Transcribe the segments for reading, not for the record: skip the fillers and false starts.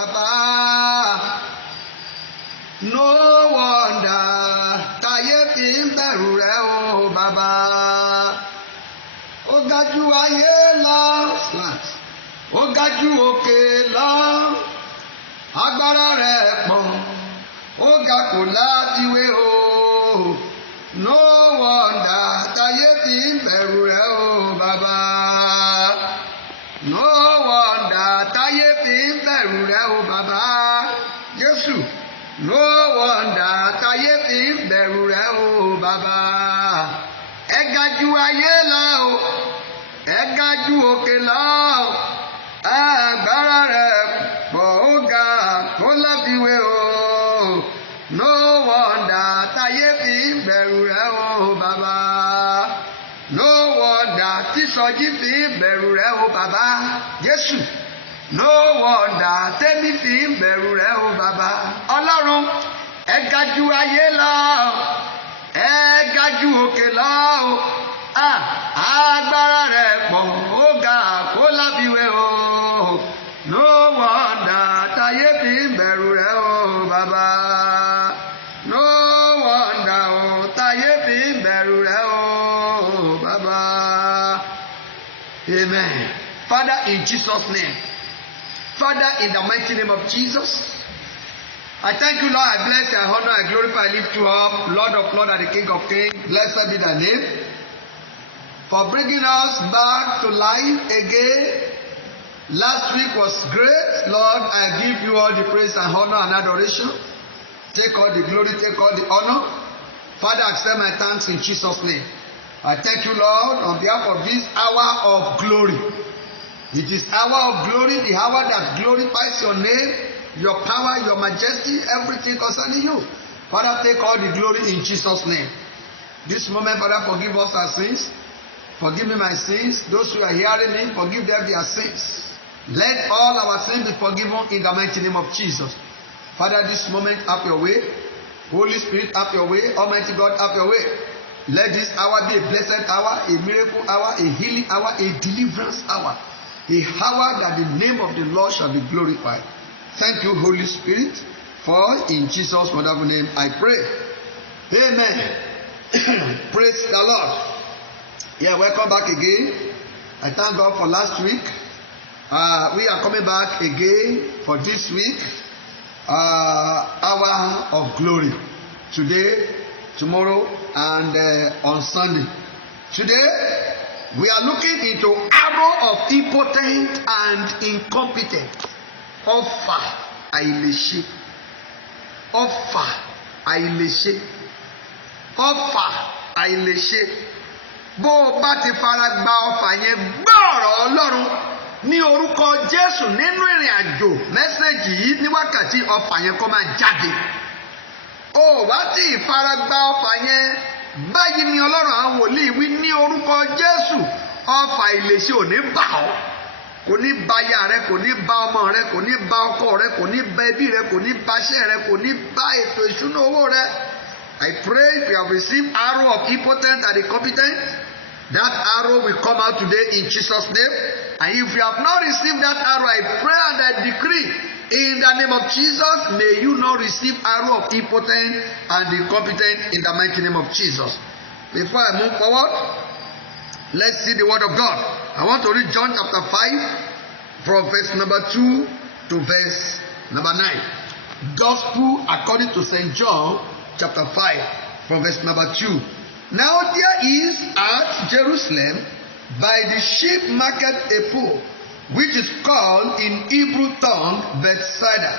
Baba. No wonder táyé fi ń bẹ̀rù rẹ o Baba. Ó ga jù ayé lọ, ó ga jù òkè lọ, agbára rẹ̀ pọ̀, ó ga kò láfiwé o. No wonder táyé fi ń bẹ̀rù rẹ o Baba. No wonder táyé fi ń bẹ̀rù rẹ o Baba. Jésù. No wonder táyé fi ń bẹ̀rù rẹ o Baba. Ẹ ga jù ayé lọ o, ẹ ga jù òkè lọ, agbára rẹ̀ pọ̀, ó ga kò láfiwé o. No wonder táyé fi ń bẹ̀rù rẹ o Baba. No wonder tí Sọjí fi ń bẹ̀rù rẹ o Baba. Jésù. No wonder tẹ́mi fi ń bẹ̀rù rẹ o Baba. Ọlọ́run ẹ ga jù ayé lọ, ẹ ga jù òkè lọ o. Agbára rẹ̀ pọ̀, ó ga kò láfiwé o. No wonder táyé fi ń bẹ̀rù rẹ o Baba. No wonder o táyé fi ń bẹ̀rù rẹ o Baba. Amen. Father, in Jesus' name. Father, in the mighty name of Jesus, I thank you, Lord. I bless, I honor, I glorify, I lift you up, Lord of Lords and the King of Kings. Blessed be thy name for bringing us back to life again. Last week was great, Lord. I give you all the praise and honor and adoration. Take all the glory, take all the honor. Father, accept my thanks in Jesus' name. I thank you, Lord, on behalf of this hour of glory. It is hour of glory, the hour that glorifies your name, your power, your majesty, everything concerning you. Father, take all the glory in Jesus' name. This moment, Father, forgive us our sins. Forgive me my sins. Those who are hearing me, forgive them their sins. Let all our sins be forgiven in the mighty name of Jesus. Father, this moment, have your way. Holy Spirit, have your way. Almighty God, have your way. Let this hour be a blessed hour, a miracle hour, a healing hour, a deliverance hour. A hour that the name of the Lord shall be glorified. Thank you, Holy Spirit, for in Jesus' wonderful name I pray. Amen. Praise the Lord. Yeah, welcome back again. I thank God for last week. We are coming back again for this week. Hour of glory. Today, tomorrow, and on Sunday. Today, we are looking into arrow of impotent and incompetent. Ọfà àìlèṣe. Ọfà àìlèṣe. Ọfà àìlèṣe. Bó o bá ti fara gba ọfà yẹn gbọ́ ọ̀rọ̀ Ọlọ́run ní orúkọ Jésù nínú ìrìn àjò mẹ́sẹ̀gì yìí ní wákàtí ọfà yẹn kó máa jáde. O wá tí ìfara gba ọfà yẹn. Báyìí ni Ọlọ́run àwọn wòlíì wí ní orúkọ Jésù, ọfà ìlèṣe ò ní bà ọ́, kò ní bà aya rẹ, kò ní bà ọmọ rẹ, kò ní bà ọkọ rẹ, kò ní bà ẹbí rẹ, kò ní bà iṣẹ́ rẹ, kò ní bà ètò ìṣúná owó rẹ. I pray if you have received arrow of impotent and incompetent, that arrow will come out today in Jesus' name. And if you have not received that arrow, I pray and I decree in the name of Jesus, may you not receive arrow of impotent and incompetent in the mighty name of Jesus. Before I move forward, let's see the word of God. I want to read John chapter 5 from verse number 2 to verse number 9. Gospel according to St. John chapter 5 from verse number 2. Now there is at Jerusalem by the sheep market a pool, which is called in Hebrew tongue Bethsaida,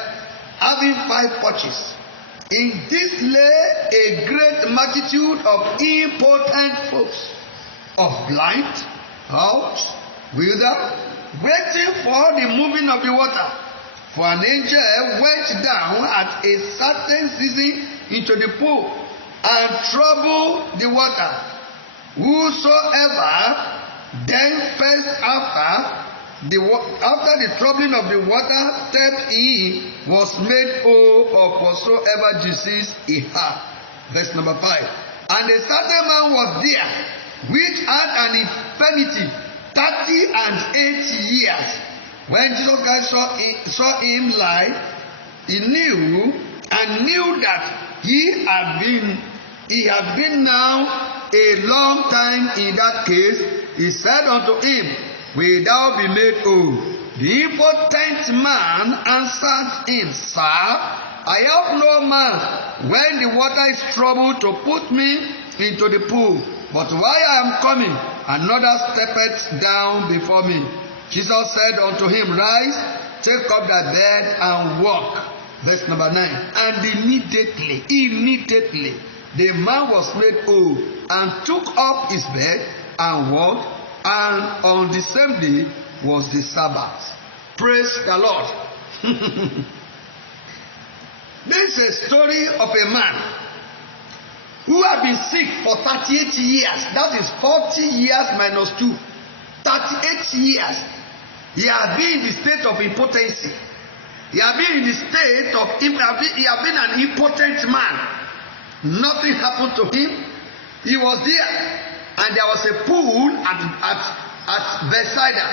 having 5 porches. In this lay a great multitude of impotent folks, of blind, halt, withered, waiting for the moving of the water. For an angel went down at a certain season into the pool and troubled the water. Whosoever then first after the troubling of the water stepped in was made whole of whatsoever disease he had. Verse number 5. And a certain man was there which had an infirmity 38 years, When Jesus Christ saw him lie, he knew that he had been now a long time in that case. He said unto him, Will thou be made whole? The impotent man answered him, Sir, I have no man when the water is troubled to put me into the pool. But while I am coming, another steppeth down before me. Jesus said unto him, Rise, take up thy bed and walk. Verse number 9. And immediately, the man was made whole and took up his bed and walked, and on the same day was the Sabbath. Praise the Lord. This is a story of a man who had been sick for 38 years. That is 40 years minus 2. 38 years. He had been in the state of impotency. He had been in the state of, he had been an impotent man. Nothing happened to him. He was there, and there was a pool at Bethsaida,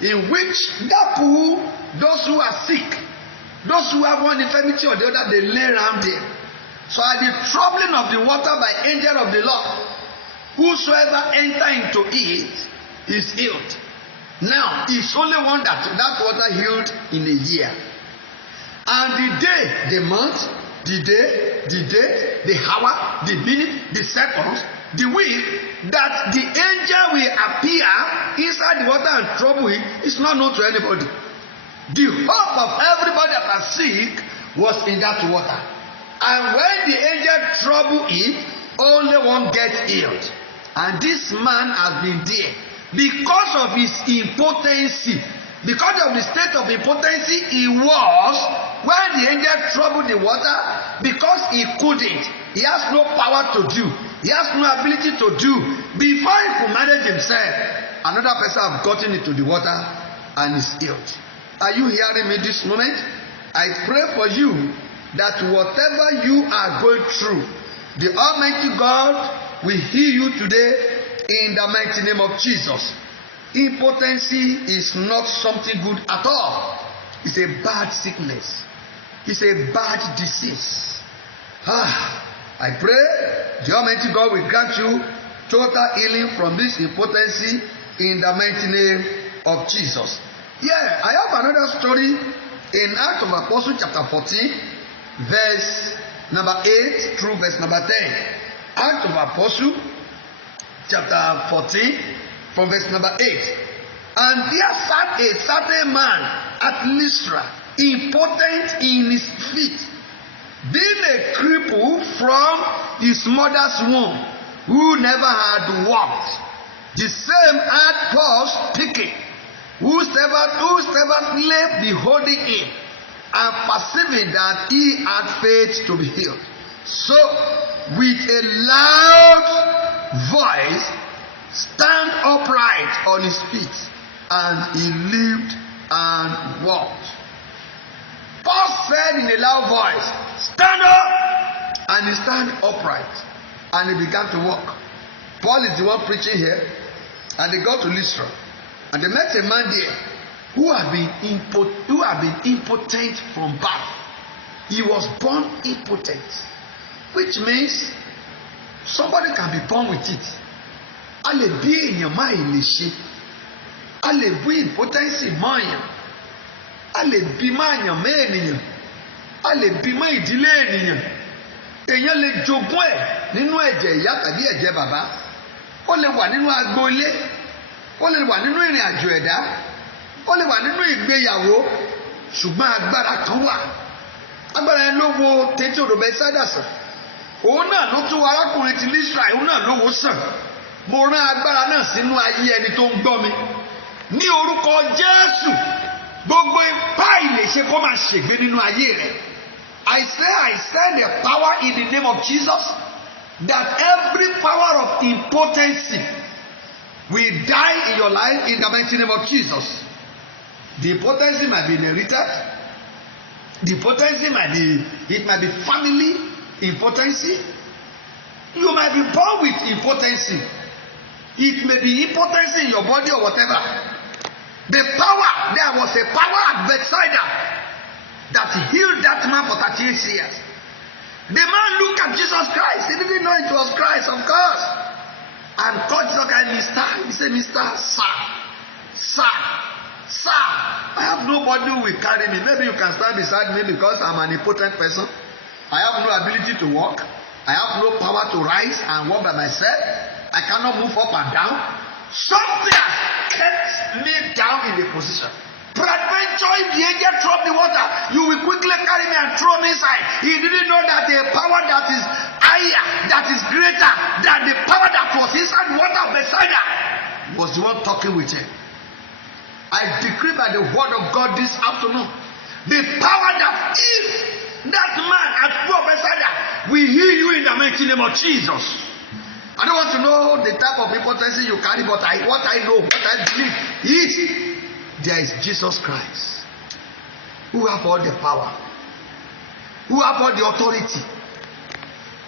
in which that pool, those who are sick, those who have one infirmity or the other, they lay around there. So at the troubling of the water by angel of the Lord, whosoever enter into it is healed. Now, it's only one that water healed in a year. And the day, the month, the day, the hour, the minute, the seconds, the week that the angel will appear inside the water and trouble it is not known to anybody. The hope of everybody that are sick was in that water. And when the angel trouble it, only one gets healed. And this man has been there. Because of his impotency, because of the state of impotency he was when the angel troubled the water, because he couldn't, he has no power to do, he has no ability to do. Before he could manage himself, another person have gotten into the water and is healed. Are you hearing me this moment? I pray for you that whatever you are going through, the Almighty God will heal you today in the mighty name of Jesus. Impotency is not something good at all. It's a bad sickness. It's a bad disease. I pray the Almighty God will grant you total healing from this impotency in the mighty name of Jesus. Yeah, I have another story in Acts of Apostles chapter 14, verse number 8 through verse number 10. Acts of Apostles chapter 14 from verse number 8. And there sat a certain man at Lystra, impotent in his feet, being a cripple from his mother's womb, who never had walked. The same had Paul speaking, whosoever lay beholding him, and perceiving that he had faith to be healed. So with a loud voice stand upright on his feet, and he lived and walked. Paul said in a loud voice, stand up, and he stand upright, and he began to walk. Paul is the one preaching here, and they got to Lystra, and they met a man there who had been impotent from birth. He was born impotent, which means somebody can be born with it. A lè bí èèyàn má lè ṣe, a lè bí impotency mọ́ èèyàn, a lè bí má èèyàn mọ́ ènìyàn, a lè bí má ìdílé ènìyàn. Èèyàn lè jogún ẹ̀ nínú ẹ̀jẹ̀ ìyá tàbí ẹ̀jẹ̀ bàbá, ó lè wà nínú agboolé, ó lè wà nínú ìrìn àjò ẹ̀dá, ó lè wà nínú ìgbéyàwó, ṣùgbọ́n agbára kan wà. Agbára yẹn ló wo tètè odò Bẹ́sádà sàn. Òun náà ló tún arákùnrin ti Lístra, òun náà ló wò sàn. Mo rán agbára náà sínú ayé ẹni tó ń gbọ́ mi. Ní orúkọ Jésù, gbogbo ipá ìlèṣe kó máa ṣègbé nínú ayé rẹ̀. I send the power in the name of Jesus, that every power of impotency will die in your life in the mighty name of Jesus. The impotency might be inherited. The impotency might be family impotency. You might be born with impotency. It may be impotency in your body or whatever. The power, there was a power at Bethsaida that healed that man for 38 years. The man looked at Jesus Christ. He didn't know it was Christ, of course. And called Jesus Christ, Mr. He said, Mr. Sir, I have nobody who will carry me. Maybe you can stand beside me because I'm an impotent person. I have no ability to walk. I have no power to rise and walk by myself. I cannot move up and down. Something has kept me down in a position. Peradventure, if the angel drop the water, you will quickly carry me and throw me inside. He didn't know that the power that is higher, that is greater than the power that was inside the water of Bethsaida was the one talking with him. I decree by the word of God this afternoon, the power that if that man at poor Bethsaida will heal you in the mighty name of Jesus. I don't want to know the type of impotency you carry, but what I know, what I believe is there is Jesus Christ who have all the power, who have all the authority,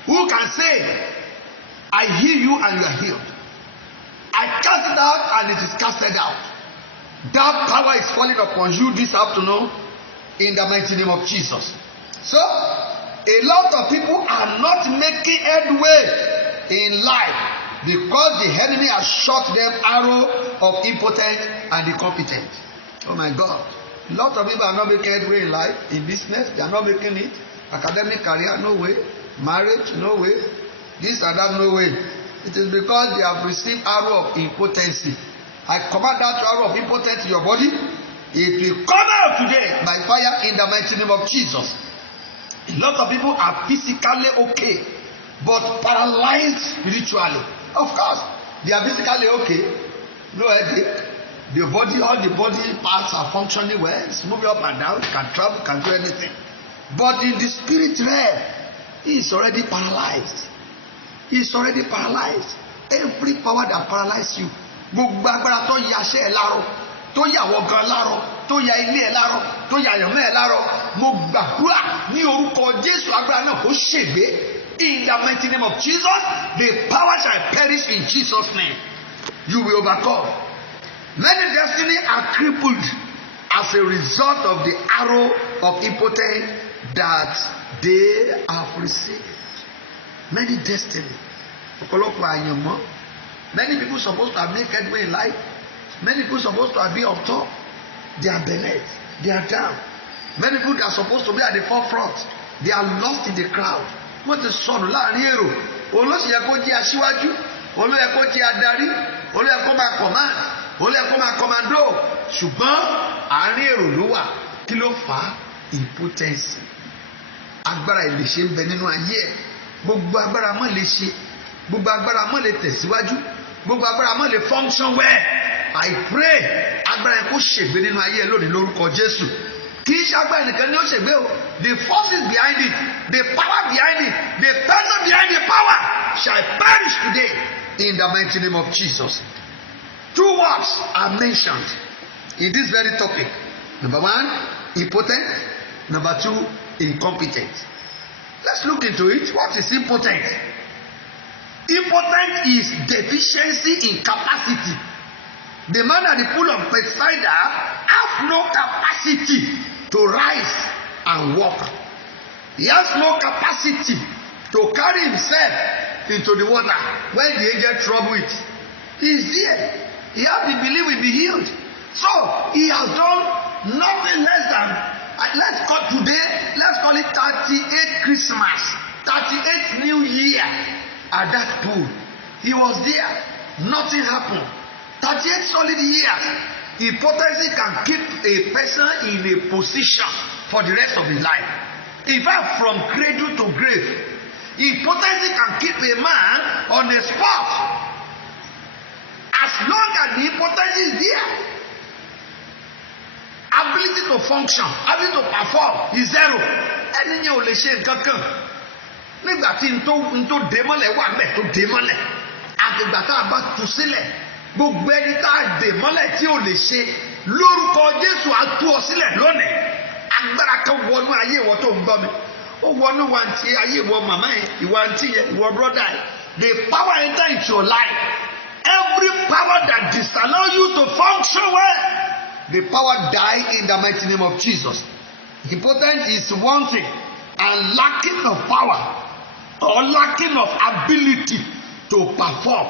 who can say, I heal you and you are healed. I cast it out and it is casted out. That power is falling upon you this afternoon in the mighty name of Jesus. So, a lot of people are not making headway in life because the enemy has shot them arrow of impotent and incompetent. Oh my God. A lot of people are not making headway in life, in business, they are not making it. Academic career, no way. Marriage, no way. This and that, no way. It is because they have received arrow of impotency. I command that arrow of impotence in your body. It will come out today by fire in the mighty name of Jesus. A lot of people are physically okay, but paralyzed spiritually. Of course, they are physically okay, no headache. The body, all the body parts are functioning well. It's moving up and down, can travel, can do anything. But in the spirit realm, he is already paralyzed. He is already paralyzed. Every power that paralyzes you, gbogbo agbára tó ya ṣẹ́ ẹ lárọ, tó yà wọ gan lárọ, tó ya ilé ẹ lárọ, tó ya àyànmọ́ ẹ lárọ, mo gbàdúrà ní orúkọ Jésù agbára náà kó ṣègbé. In the mighty name of Jesus, the power shall perish in Jesus' name. You will overcome. Many destinies are crippled as a result of the arrow of impotence that they have received. Many destinies. Ọ̀pọ̀lọpọ̀ àyànmọ́. Many people supposed to have made headway in life. Many people supposed to have been up top. They are beneath. They are down. Many people that are supposed to be at the forefront. They are lost in the crowd. Wọ́n ti sọnù láàrin èrò. Olóṣì yẹ kó jẹ́ aṣíwájú. Olóyè yẹ kó jẹ́ adarí. Olóyè yẹ kó máa command. Olóyè yẹ kó máa commando. Ṣùgbọ́n àárín èrò ló wà. Kí ló fà á? Impotency. Agbára ìlèṣe ń bẹ nínú ayé ẹ̀. Gbogbo agbára mọ́ lè ṣe. Gbogbo agbára mọ́ lè tẹ̀síwájú. Gbogbo agbára mọ́ lè function well. I pray agbára yẹn kó ṣègbé nínú ayé ẹ lónìí lórúkọ Jésù. Kì í ṣe agbára nìkan ni ó ṣègbé o. The forces behind it, the power behind it, the person behind the power shall perish today in the mighty name of Jesus. Two words are mentioned in this very topic. Number one, impotent. Number two, incompetent. Let's look into it. What is impotent? Impotent is deficiency in capacity. The man at the pool of Bethsaida has no capacity to rise and walk. He has no capacity to carry himself into the water when the angel trouble it. He is there. He has the belief will be healed. So he has done nothing less than, let's call it 38 Christmas, 38 New Year at that pool. He was there. Nothing happened. 38 solid years. Impotency can keep a person in a position for the rest of his life. In fact, from cradle to grave, impotency can keep a man on the spot. As long as the impotency is there, ability to function, ability to perform is zero. Ẹni yẹn ò lè ṣe nǹkan kan. Nígbà tí n tó dé mọ́lẹ̀ wà mẹ́ tó dé mọ́lẹ̀, àgbègbà tá a bá tú sílẹ̀, gbogbo ẹni tá a dé mọ́lẹ̀ tí ò lè ṣe lórúkọ Jésù á tú ọ sílẹ̀ lónìí. Agbára kan wọnú ayé ìwọ tó ń gbọ́ mi. Ó wọnú wa ntí ayé ìwọ màmá yẹn, ìwọ àǹtí yẹn, ìwọ brọ́dà yẹn. The power enter into your life. Every power that disallow you to function well the power die in the mighty name of Jesus. Impotent is wanting and lacking of power or lacking of ability to perform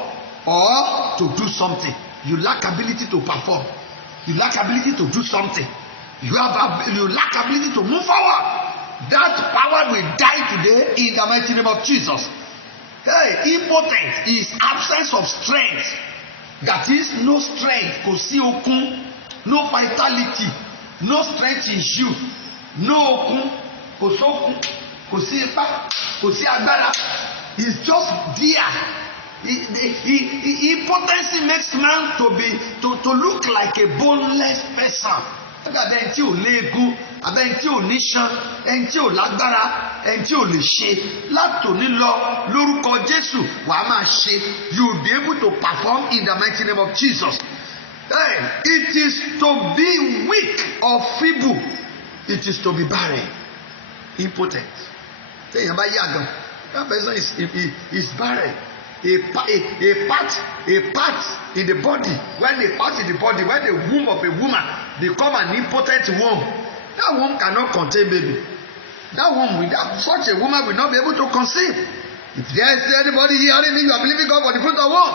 or to do something. You lack ability to perform. You lack ability to do something. You lack ability to move forward. That power will die today in the mighty name of Jesus. Hey, impotent is absence of strength. That is, no strength. Kò sí okun, no vitality, no strength in you. No okun, kò sókun, kò sí ipá, kò sí agbára. It's just there. Impotency makes man to look like a boneless person. Abẹ́ ẹni tí ò léegun, abẹ́ ẹni tí ò níṣan, ẹni tí ò lágbára, ẹni tí ò lè ṣe. Látòní lọ lórúkọ Jésù wàá máa ṣe. You will be able to perform in the mighty name of Jesus. Hey, it is to be weak or feeble. It is to be barren, impotent. Téèyàn bá yàgàn, that person is barren. A part in the body, when a part in the body, when the womb of a woman become an impotent womb, that womb cannot contain baby. That womb, such a woman will not be able to conceive. If there is anybody hearing me, you are believing God for the fruit of womb.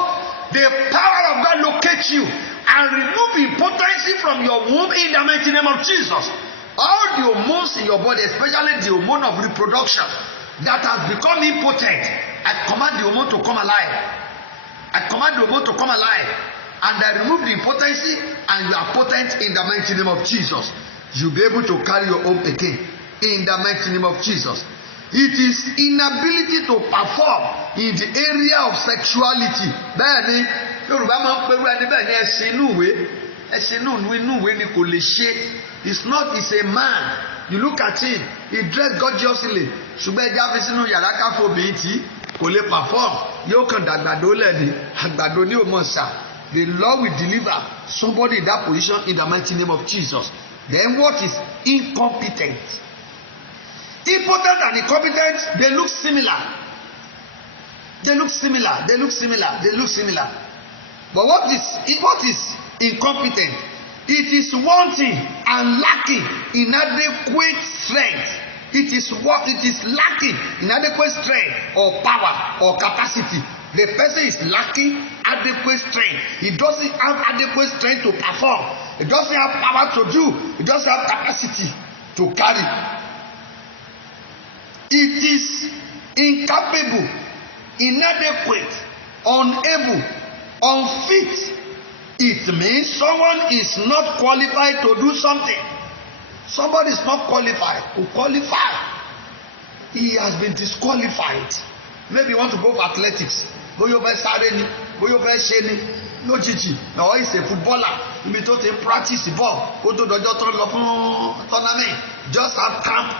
The power of God locates you and remove impotency from your womb in the mighty name of Jesus. All the hormones in your body, especially the hormone of reproduction, that has become impotent, I command the hormone to come alive. I command the hormone to come alive. And I remove the impotency, and you are potent in the mighty name of Jesus. You'll be able to carry your own again in the mighty name of Jesus. It is inability to perform in the area of sexuality. Bẹ́ẹ̀ni, Yorùbá máa ń pẹ̀lú ẹni bẹ́ẹ̀ ni ẹ̀sìn inú ìwé ni kò lè ṣe. It's a man. You look at him, he dressed gorgeously. Ṣùgbọ́n ẹja fi sínú yàrá káfọ́ obìnrin tí kò lè perform. Yóò kàn dàgbàdo lẹ́ni, àgbàdo ní òmò sà. The Lord will deliver somebody in that position in the mighty name of Jesus. Then what is incompetent? Impotent and incompetent, they look similar. They look similar. But what is incompetent? It is wanting and lacking inadequate strength. It is lacking inadequate strength or power or capacity. The person is lacking adequate strength. He doesn't have adequate strength to perform. He doesn't have power to do. He doesn't have capacity to carry. It is incapable, inadequate, unable, unfit. It means someone is not qualified to do something. Somebody is not qualified to qualify. He has been disqualified. Maybe you want to go for athletics. Bóyá o fẹ́ sáré ni, bóyá o fẹ́ ṣe ni, lójijì. Now he is a footballer. Ibi tó ti practice ball, kó tó dọjọ́ tó lọ fún tournament. Just have camp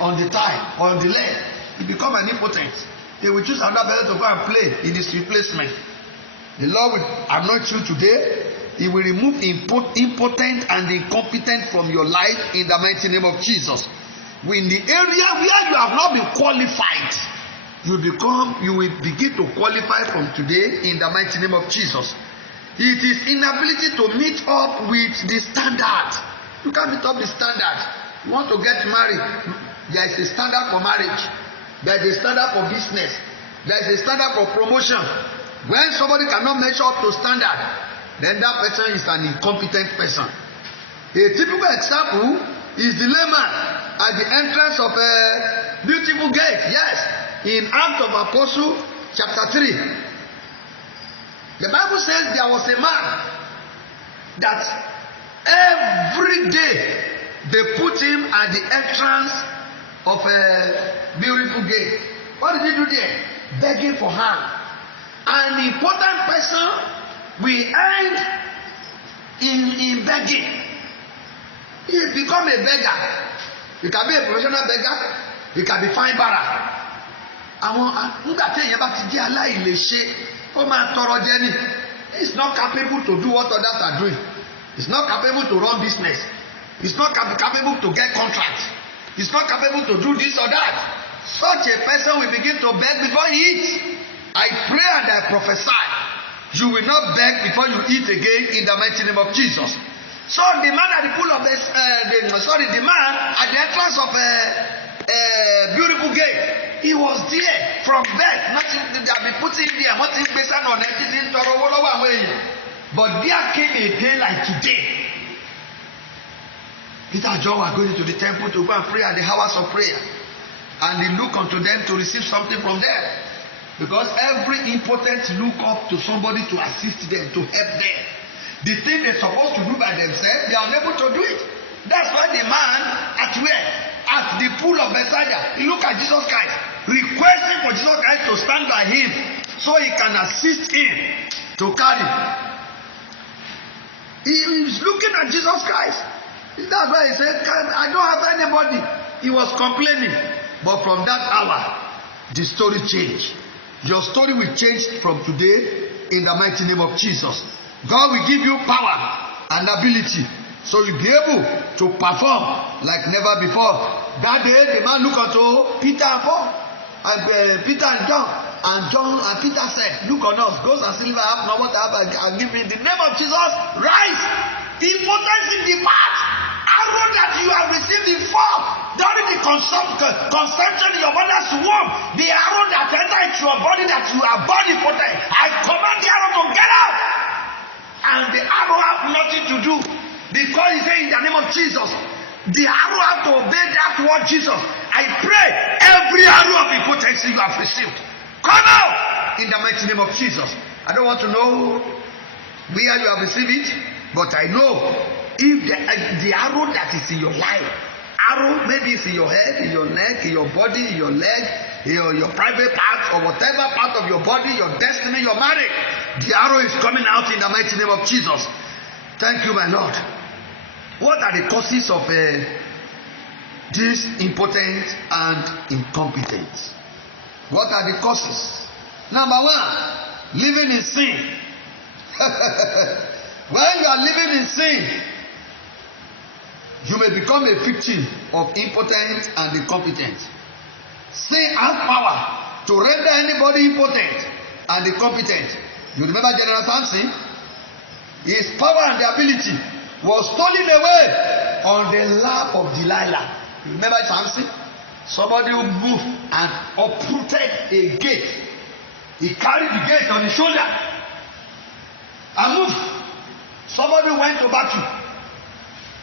on the thigh or on the leg. He become an impotent. They will choose another person to go and play in his replacement. The Lord will anoint you today. He will remove impotent and incompetent from your life in the mighty name of Jesus. In the area where you have not been qualified, you will begin to qualify from today in the mighty name of Jesus. It is inability to meet up with the standard. You can't meet up the standard. You want to get married, there is a standard for marriage. There is a standard for business. There is a standard for promotion. When somebody cannot measure up to standard, then that person is an incompetent person. A typical example is the layman at the entrance of a beautiful gate. Yes, in Acts of Apostles chapter 3. The Bible says there was a man that every day they put him at the entrance of a beautiful gate. What did he do there? Begging for hand. An important person will end in begging. He become a beggar. He can be a professional beggar. He can be fine bara. Àwọn nígbà tí èèyàn bá ti jẹ́ aláìlèṣe, ó máa tọrọ jẹ ni. He is not capable to do what others are doing. He is not capable to run business. He is not capable to get contracts. He is not capable to do this or that. Such a person will begin to beg before he eats. I pray and I prophesy, you will not beg before you eat again in the mighty name of Jesus. So the man at the pool of the man at the entrance of a beautiful gate, he was there from birth. Nothing they have been putting there, nothing based on anything. But there came a day like today. Peter and John were going to the temple to go and pray at the hours of prayer, and they look unto them to receive something from them, because every impotent look up to somebody to assist them, to help them. The thing they're supposed to do by themselves, they are unable to do it. That's why the man at where? At the pool of Bethesda, he looked at Jesus Christ, requesting for Jesus Christ to stand by him so he can assist him to carry. He is looking at Jesus Christ. That's why he said, I don't have anybody. He was complaining. But from that hour, the story changed. Your story will change from today in the mighty name of Jesus. God will give you power and ability, so you'll be able to perform like never before. That day, the man looked unto Peter and Paul, and Peter and John, and Peter said, look on us, gold and silver I have, not what I have, I give you in the name of Jesus, rise. Impotency depart. Arrow that you have received before during the conception in your mother's womb, the arrow that entered into your body that you are born impotent, I command the arrow to get out. And the arrow have nothing to do, because he said in the name of Jesus, the arrow have to obey that word Jesus. I pray every arrow of impotency you have received, come out in the mighty name of Jesus. I don't want to know where you have received it, but I know if the arrow that is in your life, arrow maybe it's in your head, in your neck, in your body, in your leg, your private parts, or whatever part of your body, your destiny, your marriage, the arrow is coming out in the mighty name of Jesus. Thank you, my Lord. What are the causes of this impotence and incompetence? What are the causes? Number one, living in sin. When you are living in sin, you may become a victim of impotence and incompetence. Sin has power to render anybody impotent and incompetent. You remember General Samson? His power and the ability was stolen away on the lap of Delilah. You remember Samson? Somebody who moved and uprooted a gate. He carried the gate on his shoulder and moved. Somebody went to battle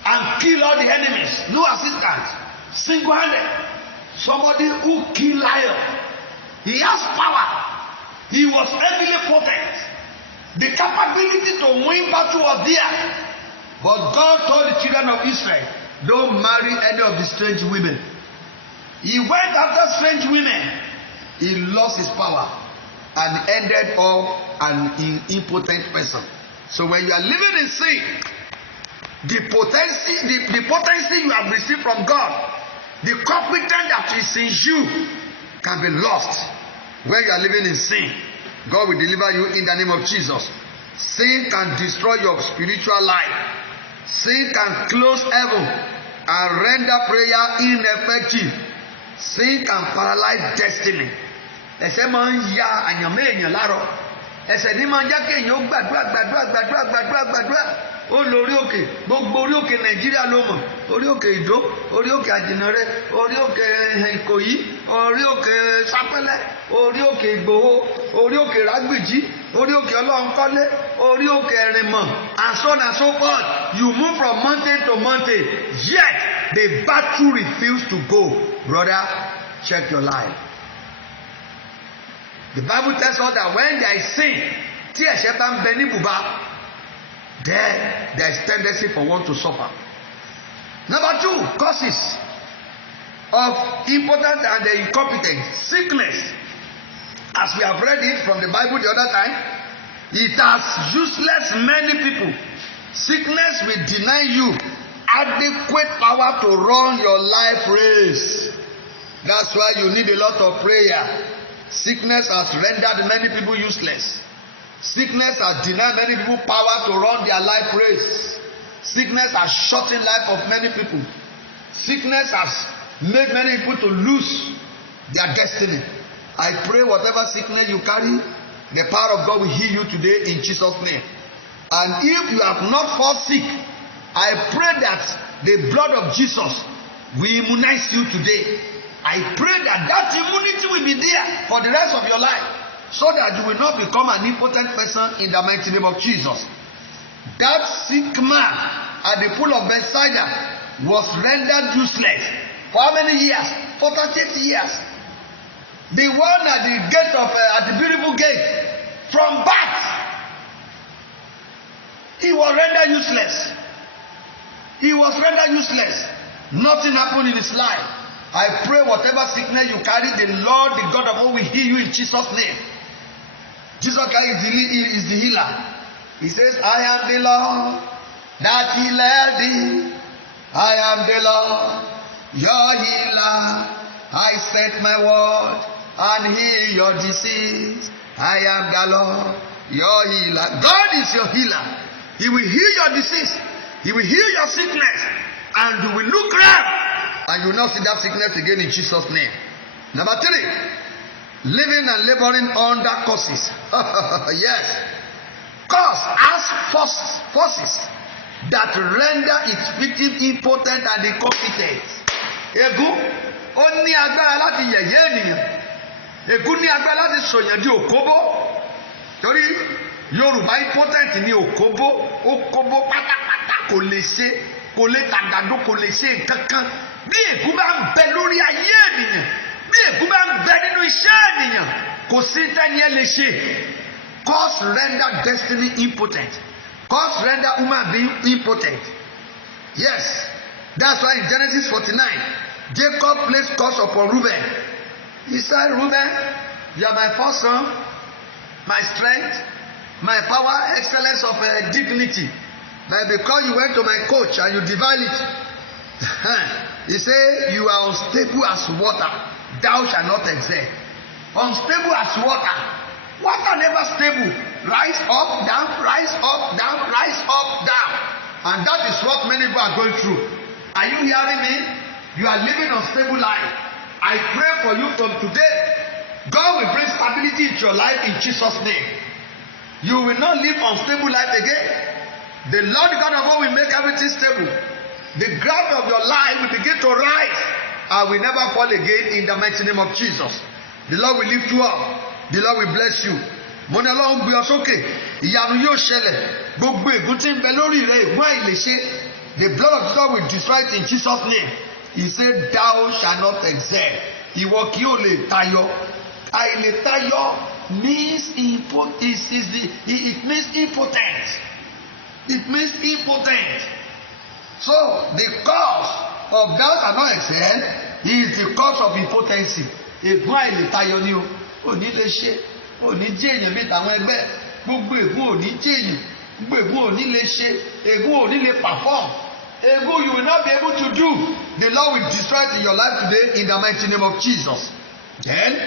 and killed all the enemies. No assistance. Single-handed. Somebody who killed lion. He has power. He was heavily potent. The capability to win battle was there. But God told the children of Israel, don't marry any of the strange women. He went after strange women. He lost his power and ended up an impotent person. So when you are living in sin, the potency you have received from God, the competence that is in you can be lost when you are living in sin. God will deliver you in the name of Jesus. Sin can destroy your spiritual life. Sin can close heaven and render prayer ineffective. Sin can paralyze destiny. Ẹ̀ṣẹ̀ máa ń ya àyànmọ́ èèyàn lárọ̀. Ẹ̀ṣẹ̀ ní máa ń jẹ́ kéèyàn ó gbàdúrà. Ó lọ orí òkè, gbogbo orí òkè Nàìjíríà ló mọ̀. Orí òkè Ìdó, orí òkè Àjìnàrè, orí òkè Ìkòyí, orí òkè Sápẹ́lẹ́, orí òkè Ìgbòho, orí òkè Rágbìjí, orí òkè Ọlọ́runkọ́lé, orí òkè Ẹ̀rìnmọ̀, and so on and so forth. You move from mountain to mountain, yet the battle refused to go. Brother, check your life. The Bible tells us that when there is sin, tí ẹ̀ṣẹ̀ bá ń bẹ ní bùbá, then there is tendency for one to suffer. Number two, causes of impotence and the incompetent. Sickness. As we have read it from the Bible the other time, it has useless many people. Sickness will deny you adequate power to run your life race. That's why you need a lot of prayer. Sickness has rendered many people useless. Sickness has denied many people power to run their life race. Sickness has shortened life of many people. Sickness has made many people to lose their destiny. I pray whatever sickness you carry, the power of God will heal you today in Jesus' name. And if you have not fall sick, I pray that the blood of Jesus will immunize you today. I pray that immunity will be there for the rest of your life, so that you will not become an impotent person in the mighty name of Jesus. That sick man at the pool of Bethsaida was rendered useless. For how many years? For 38 years. The one at the gate of at the beautiful gate, from birth, he was rendered useless. He was rendered useless. Nothing happened in his life. I pray whatever sickness you carry, the Lord, the God of all, will heal you in Jesus' name. Jesus Christ is the healer. He says, I am the Lord that healed thee. I am the Lord, your healer. I sent my word and heal your disease. I am the Lord, your healer. God is your healer. He will heal your disease. He will heal your sickness. And you will look around and you will not see that sickness again in Jesus' name. Number 3, living and laboring under curses. Yes. Cause has forces that render its victim impotent and incompetent. Ègún ó ní agbára láti yẹ̀yẹ́ ènìyàn. Ègún ní agbára láti sọ̀yàn di òkóbó. Torí Yorùbá impotent ní òkóbó. Òkóbó pátápátá kò lè ṣe, kò lè tàgàdó, kò lè ṣe nǹkan kan. Bí ègún bá ń bẹ lórí ayé ènìyàn, bí ègún bá ń bẹ nínú iṣẹ́ ènìyàn, kò sí tẹ́ni ẹ lè ṣe. Cause render destiny impotent. Cause render human being impotent. Yes. That's why in Genesis 49, Jacob placed curse upon Reuben. He said, Reuben, you are my first son, my strength, my power, excellence of dignity. But because you went to my coach and you divided it, he said, you are unstable as water. Thou shalt not excel. Unstable as water. Water never stable. Rise up, down, rise up, down, rise up, down. And that is what many people are going through. Are you hearing me? You are living unstable life. I pray for you from today. God will bring stability into your life in Jesus' name. You will not live unstable life again. The Lord God of all will make everything stable. The ground of your life will begin to rise and will never fall again in the mighty name of Jesus. The Lord will lift you up. The Lord will bless you. Mo ní Ọlọ́run gbé ọ sókè. Ìyanu yóò ṣẹlẹ̀. Gbogbo ègún tí ń bẹ lórí rẹ ègún àìlèṣe. The blood of Jesus will destroy it in Jesus' name. He said, thou shalt not excel. Ìwọ kì yóò lè tayọ. Àìlè tayọ means it means impotent. It means impotent. So the cause of thou shalt not excel is the cause of impotency. Ègún àìlè tayọ ni o. Òní lè ṣe, òní jẹ́ èèyàn bí tàwọn ẹgbẹ́, gbogbo ègún òní jẹ́ èèyàn, gbogbo ègún òní lè ṣe, ègún òní lè perform, ègún you will not be able to do. The Lord will destroy it in your life today in the mighty name of Jesus. Then,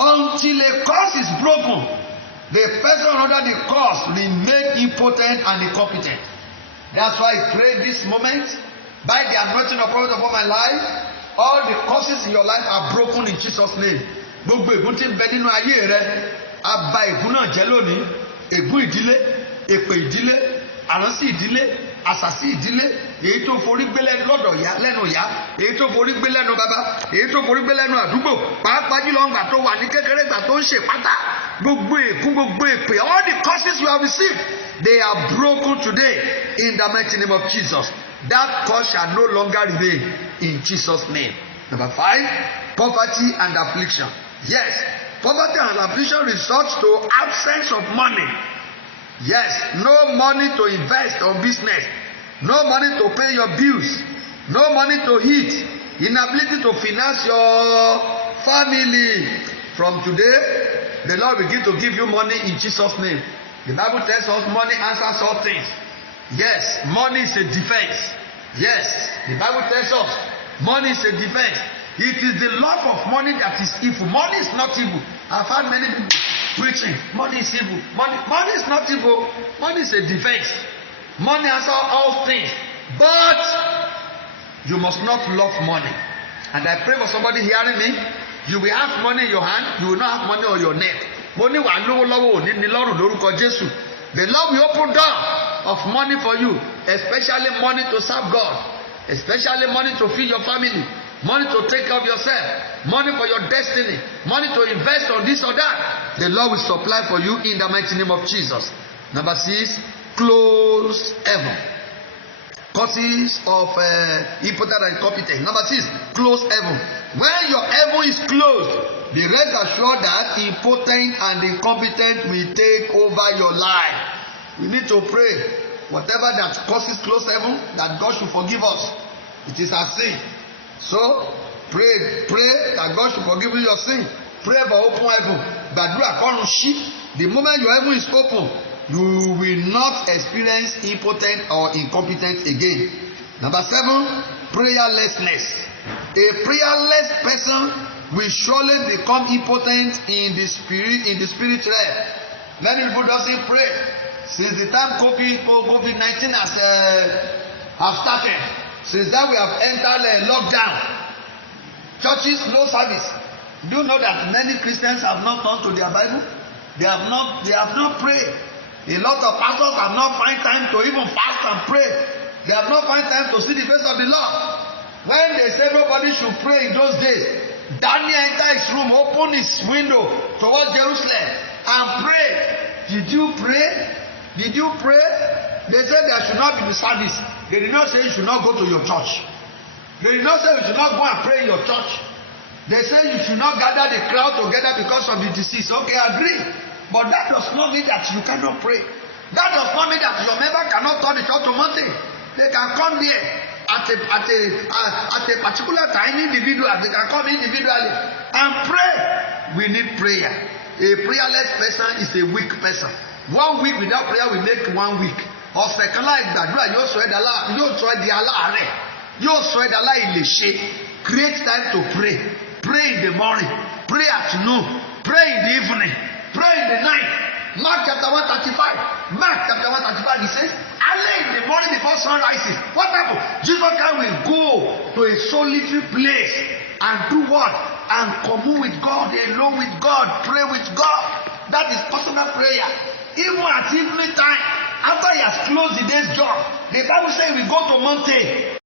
until a curse is broken, the person under the curse remain impotent and incompetent. That's why I pray this moment, by the anointing of God upon my life, all the curses in your life are broken in Jesus' name. Gbogbo ègún tí ń bẹ nínú ayé rẹ, a bà ègún náà jẹ́ lónìí. Ègún ìdílé, èpè ìdílé, àránsí ìdílé, àṣàsí ìdílé, èyí tó forí gbé lọ́dọ̀ lẹ́nu ìyá, èyí tó forí gbé lẹ́nu bàbá, èyí tó forí gbé lẹ́nu àdúgbò, pàápàá jùlọ ńgbà tó wà ní kékeré ìgbà tó ń ṣe pátá. Gbogbo ègún, gbogbo èpè, all the curses you have received, they are broken today in the mighty name of Jesus. That curse shall no longer remain in Jesus' name. Number 5, poverty and affliction. Yes, poverty and affliction results to absence of money. Yes, no money to invest on business, no money to pay your bills, no money to eat, inability to finance your family. From today, the Lord will begin to give you money in Jesus' name. The Bible tells us money answers all things. Yes, money is a defense. Yes, the Bible tells us money is a defense. It is the love of money that is evil. Money is not evil. I've had many people preaching, money is evil. Money is not evil. Money is a defense. Money answers all things. But you must not love money. And I pray for somebody hearing me. You will have money in your hand. You will not have money on your neck. Money wà lówó lọ́wọ́ òní ní lọ́rùn lórúkọ Jésù. The Lord will open door of money for you. especially money to serve God, especially money to feed your family, money to take care of yourself, money for your destiny, money to invest on this or that. The Lord will supply for you in the mighty name of Jesus. Number 6, close heaven. Causes of impotent and incompetent. Number 6, close heaven. When your heaven is closed, be rest assured that impotent and incompetent will take over your life. You need to pray. Whatever that causes closed heaven, that God should forgive us. It is our sin. So pray that God should forgive you your sin. Pray for open heaven. Gbàdúrà kọ́run ṣí. The moment your heaven is open, you will not experience impotent or incompetent again. Number 7, prayerlessness. A prayerless person will surely become impotent in the spirit realm. Many people doesn't pray. Since the time COVID-19 has started, since that we have entered a lockdown, churches no service. Do you know that many Christians have not turned to their Bible? They have not prayed. A lot of pastors have not find time to even fast and pray. They have not find time to see the face of the Lord. When they say nobody should pray in those days, Daniel entered his room, opened his window towards Jerusalem and prayed. Did you pray? Did you pray? They said there should not be service. They did not say you should not go to your church. They did not say you should not go and pray in your church. They say you should not gather the crowd together because of the disease. Okay, I agree. But that does not mean that you cannot pray. That does not mean that your member cannot turn the church to mountain. They can come there at a particular time individually. They can come individually and pray. We need prayer. A prayerless person is a weak person. 1 week without prayer will make 1 week. Ọ̀sẹ̀ kan láì gbàdúrà yóò sọ ẹ́ di aláàárẹ̀. Yóò sọ ẹ́ di aláìlèṣe. Create time to pray. Pray in the morning. Pray at noon. Pray in the evening. Pray in the night. Mark chapter 135. Mark chapter 135, he says, early in the morning before sun rises. What happened? Jesus Christ will go to a solitary place and do what? And commune with God, alone with God, pray with God. That is personal prayer. Even at evening time, after he has closed the day's job, the Bible says we go to mountain.